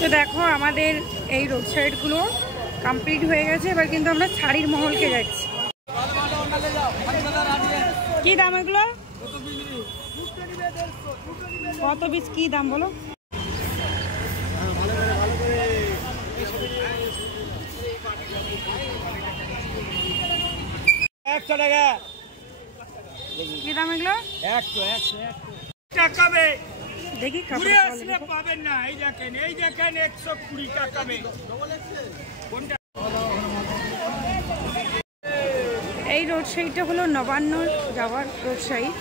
তো দেখো আমাদের এই রোড সাইডগুলো কমপ্লিট হয়ে গেছে, এবার কিন্তু আমরা শাড়ির মহলকে যাচ্ছি। কি দাম এগুলো? কত পিস কি দাম বলো? কি দাম এগুলো? 100 দেখি পাবেন না। এই দেখেন 120 টাকা। এই রোড সাইডটা হলো নবান্ন যাওয়ার রোড সাইড,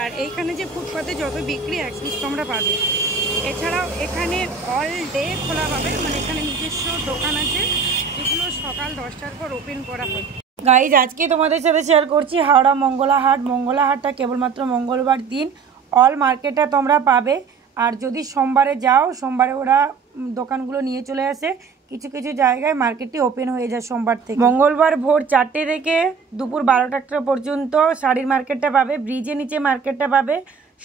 আর এইখানে যে ফুটপাতে যত বিক্রি একপিস তোমরা পাবে। এছাড়াও এখানে অল ডে খোলা পাবে, মানে এখানে নিজস্ব দোকান আছে যেগুলো সকাল 10টার পর ওপেন করা হয়। গাইজ আজকে তোমাদের সাথে শেয়ার করছি হাওড়া মঙ্গলা হাট। মঙ্গলা হাটটা কেবলমাত্র মঙ্গলবার দিন অল মার্কেটটা তোমরা পাবে। আর যদি সোমবারে যাও, সোমবারে ওরা দোকানগুলো নিয়ে চলে আসে। কিছু কিছু জায়গায় মার্কেটটি ওপেন হয়ে যায় সোমবার থেকে। মঙ্গলবার ভোর 4টে থেকে দুপুর 12টা পর্যন্ত শাড়ির মার্কেটটা পাবে। ব্রিজের নিচে মার্কেটটা পাবে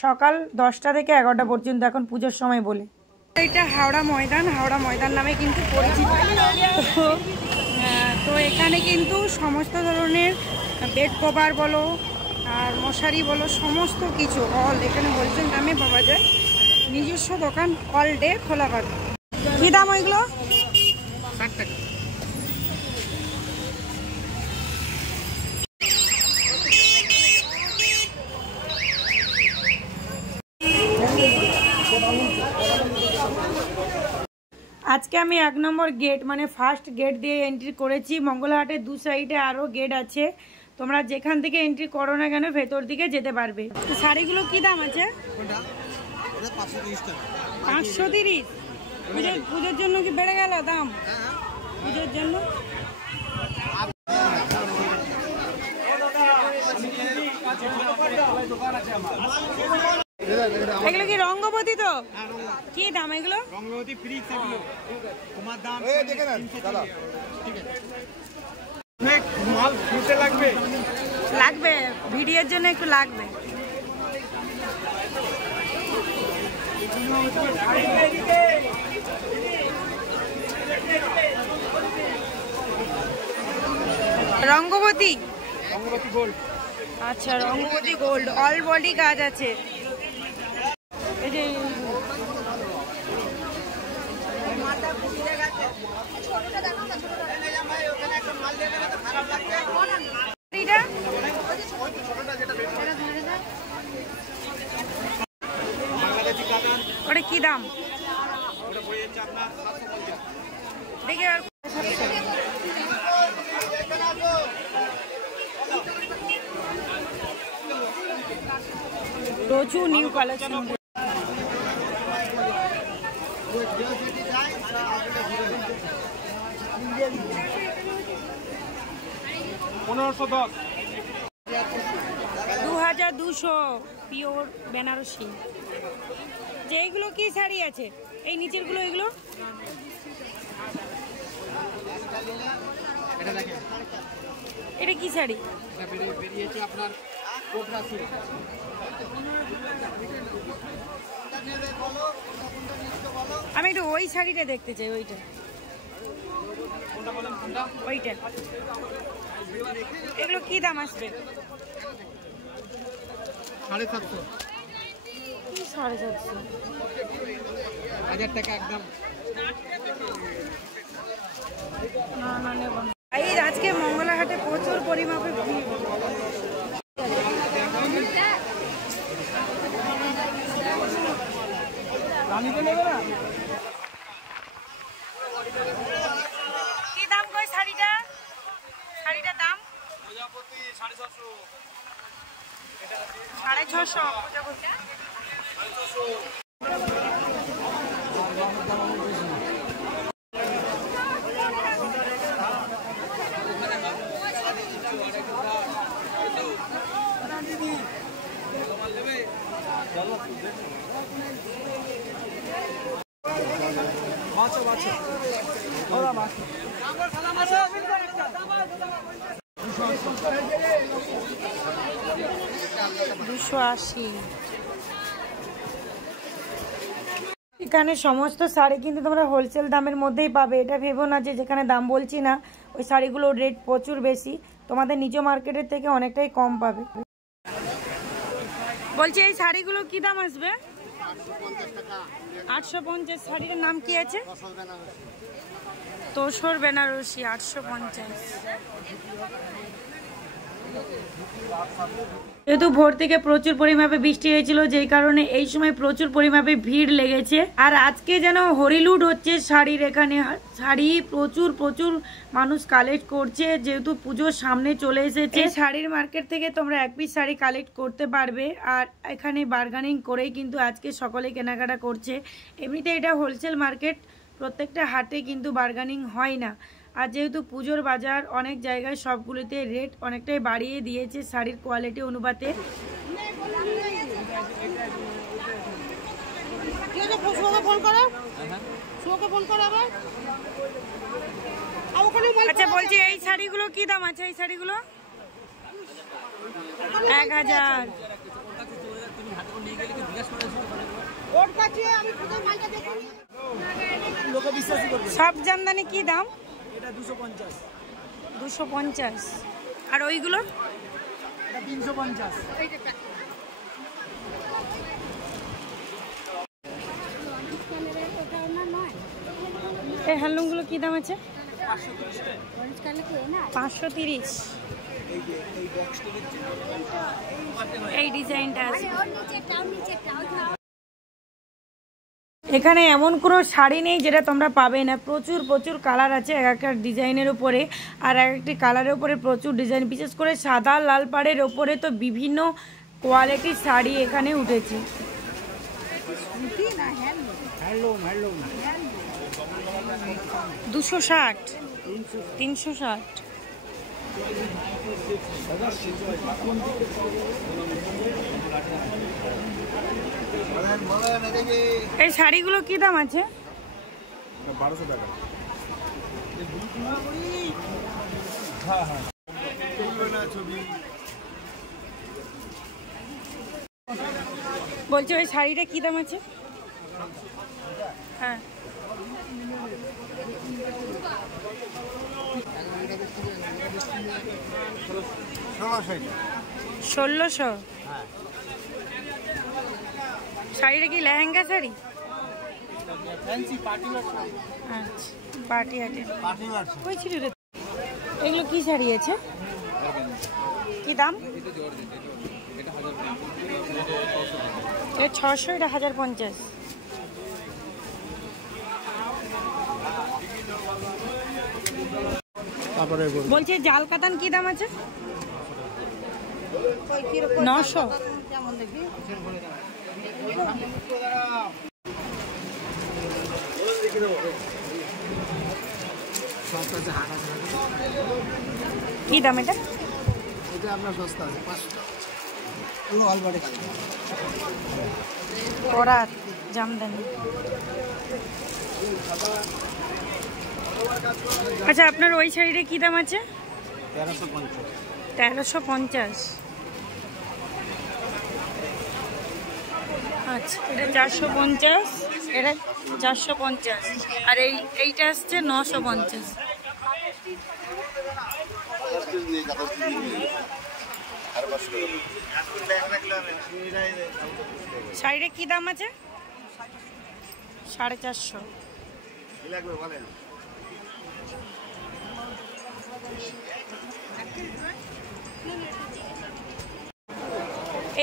সকাল 10টা থেকে 11টা পর্যন্ত, এখন পুজোর সময় বলে। এটা হাওড়া ময়দান, হাওড়া ময়দান নামে কিন্তু পরিচিত। তো এখানে কিন্তু সমস্ত ধরনের বেড কভার বলো আর মশারি বলো, সমস্ত কিছু অল এখানে হোলসেল দামে পাওয়া যায়। নিজস্ব দোকান অল ডে খোলা পাবে। কি দাম ওইগুলো? 60 টাকা। আজকে আমি 1 নম্বর গেট মানে ফার্স্ট গেট দিয়ে এন্ট্রি করেছি। মঙ্গলহাটের দু সাইডে আরও গেট আছে, তোমরা যেখান থেকে এন্ট্রি করো না কেন ভেতর দিকে যেতে পারবে। তো শাড়িগুলো কি দাম আছে? 530। পুজোর জন্য কি বেড়ে গেল দাম? পুজোর জন্য এগুলো কি রঙ্গবতী? তো কি দাম এগুলো? রঙ্গবতী ফ্রি থাকলো তোমার দাম মাল ফুটে লাগবে ভিডিওর জন্য একটু লাগবে। রঙ্গবতী গোল্ড। আচ্ছা রঙ্গবতী গোল্ড অল বডি কাজ আছে। এই যে ওটা কি দাম দেখে? প্রচুর নিউ কালেকশন। 1510। 2200 পিওর বেনারসি। যে এইগুলো কি শাড়ি আছে? এই নিচের গুলো এগুলো এটা কি শাড়ি? বেরিয়েছে আপনার কোবরা সিল্ক। আমি একটু ওই শাড়িটা দেখতে চাই, ওইটা এগুলো কি দাম আসবে? 750। 750 1000 টাকা একদম। না নেব না। এই আজকে মঙ্গলা হাটে প্রচুর পরিমাপে ভিড়। কি দাম কই শাড়িটা? শাড়িটার দাম 650। এখানে সমস্ত শাড়ি কিন্তু তোমরা হোলসেল দামের মধ্যেই পাবে, এটা ভেবো না যে যেখানে দাম বলছি না ওই শাড়িগুলোর রেট প্রচুর বেশি, তোমাদের নিজ মার্কেটের থেকে অনেকটাই কম পাবে। বলছি এই শাড়িগুলো কি দাম আসবে? 850। শাড়িটার নাম কি আছে? তোসর বেনারসি, 850। যেহেতু ভোর থেকে প্রচুর পরিমাণে বৃষ্টি হয়েছিল, যেই কারণে এই সময় প্রচুর পরিমাণে ভিড় লেগেছে। আর আজকে যেন হরিলুট হচ্ছে শাড়ির, এখানে শাড়ি প্রচুর প্রচুর মানুষ কালেক্ট করছে, যেহেতু পুজোর সামনে চলে এসেছে। শাড়ির মার্কেট থেকে তোমরা এক পিস শাড়ি কালেক্ট করতে পারবে, আর এখানে বার্গেনিং করেই কিন্তু আজকে সকলে কেনাকাটা করছে। এমনিতে এটা হোলসেল মার্কেট, প্রত্যেকটা হাটে কিন্তু বার্গেনিং হয় না। আর যেহেতু পুজোর বাজার, অনেক জায়গায় সবগুলোতে রেট অনেকটাই বাড়িয়ে দিয়েছে শাড়ির কোয়ালিটি অনুপাতে। আচ্ছা বলছি এই শাড়িগুলো কি দাম আছে? এই শাড়িগুলো 1000। সব জামদানি কি দাম? 250। আর ওইগুলো 350। এই হ্যান্ডলুমগুলো কি দাম আছে? 530। এই ডিজাইনটা আছে। এখানে এমন কোনো শাড়ি নেই যেটা তোমরা পাবে না, প্রচুর প্রচুর কালার আছে এক একটা ডিজাইনের উপরে, আর এক একটি কালারের উপরে প্রচুর ডিজাইন। বিশেষ করে সাদা লাল পাড়ের ওপরে তো বিভিন্ন কোয়ালিটির শাড়ি এখানে উঠেছে। 260, 360। এই শাড়িগুলো কি দাম আছে? 1200 টাকা। বলছি ওই শাড়িটা কি দাম আছে? হ্যাঁ 1600। শাড়িটা কি লেহেঙ্গা শাড়ি? আচ্ছা পার্টি আইটেম। কই ছিল রে? এগুলো কি শাড়ি আছে? কি দাম? এটা 600, এটা 1050। বলছি জাল কাতান কি দাম আছে? 900। কি দাম এটা? এটা আপনার সস্তা আছে 500 টাকা। পুরো অলবাড়ি করাত জামদানি। আচ্ছা আপনার ওই শাড়িটা কি দাম আছে? 1350। আচ্ছা এটা 450, এটা 450, আর এইটা আসছে 950। শাড়িটা কি দাম আছে? 450।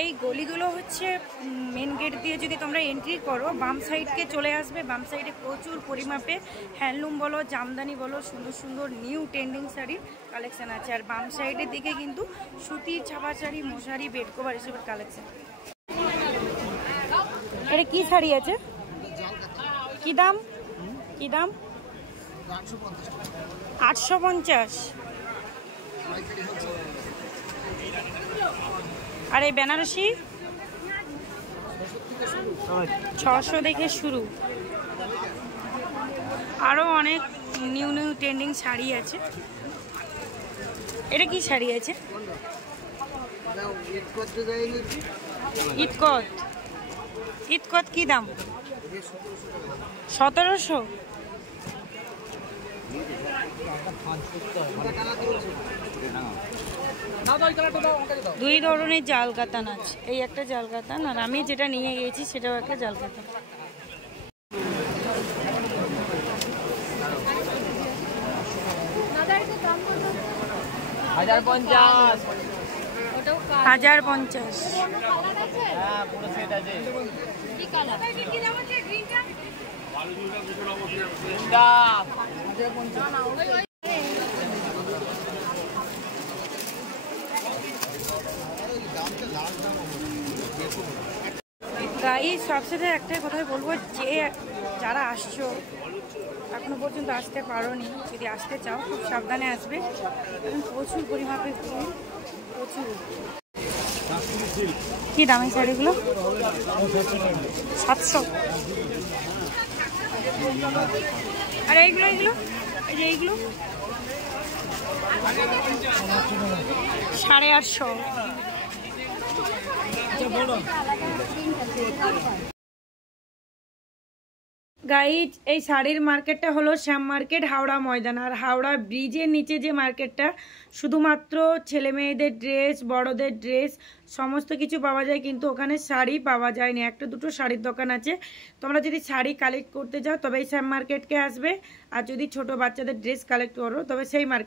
এই গলিগুলো হচ্ছে মেন গেট দিয়ে যদি তোমরা এন্ট্রি করো, বাম সাইডকে চলে আসবে। বাম সাইডে প্রচুর পরিমাপে হ্যান্ডলুম বলো, জামদানি বলো, সুন্দর সুন্দর নিউ ট্রেন্ডিং শাড়ির কালেকশন আছে। আর বাম সাইডের দিকে কিন্তু সুতির ছাপা শাড়ি, মশারি, বেড কভার এসবের কালেকশন। এটা কি শাড়ি আছে? কি দাম? কি দাম? 850। আর এই বেনারসি 600 থেকে শুরু। আরো অনেক নিউ নিউ ট্রেন্ডিং শাড়ি আছে। এটা কি শাড়ি আছে? ইতকত। ইতকত কি দাম? 1700। দুই ধরনের জাল কাতান আছে, এই একটা জাল কাতান আর আমি যেটা নিয়ে গিয়েছি সেটাও একটা জাল কাতান। হাজার 1050। হ্যাঁ পুরো সেট আছে। গাইস সবসাথে একটাই কথাই বলবো, যে যারা আসছো এখনো পর্যন্ত আসতে পারোনি, যদি আসতে চাও খুব সাবধানে আসবে, কারণ প্রচুর পরিমাপে ভিড়, প্রচুর। কি দামি শাড়িগুলো? 700। আর এইগুলো এইগুলো এই যে এইগুলো 850। গাইজ এই শাড়ির মার্কেটটা হলো শ্যাম মার্কেট, হাওড়া ময়দান। আর হাওড়া ব্রিজের নিচে যে মার্কেটটা, শুধুমাত্র ছেলে মেয়েদের ড্রেস, বড়দের ড্রেস সমস্ত কিছু পাওয়া যায়, কিন্তু ওখানে শাড়ি পাওয়া যায় না। একটা দুটো শাড়ির দোকান আছে। তোমরা যদি শাড়ি কালেক্ট করতে যাও তবে এই শ্যাম মার্কেটকে আসবে, আর যদি ছোট বাচ্চাদের ড্রেস কালেক্ট করো তবে সেই মার্কেট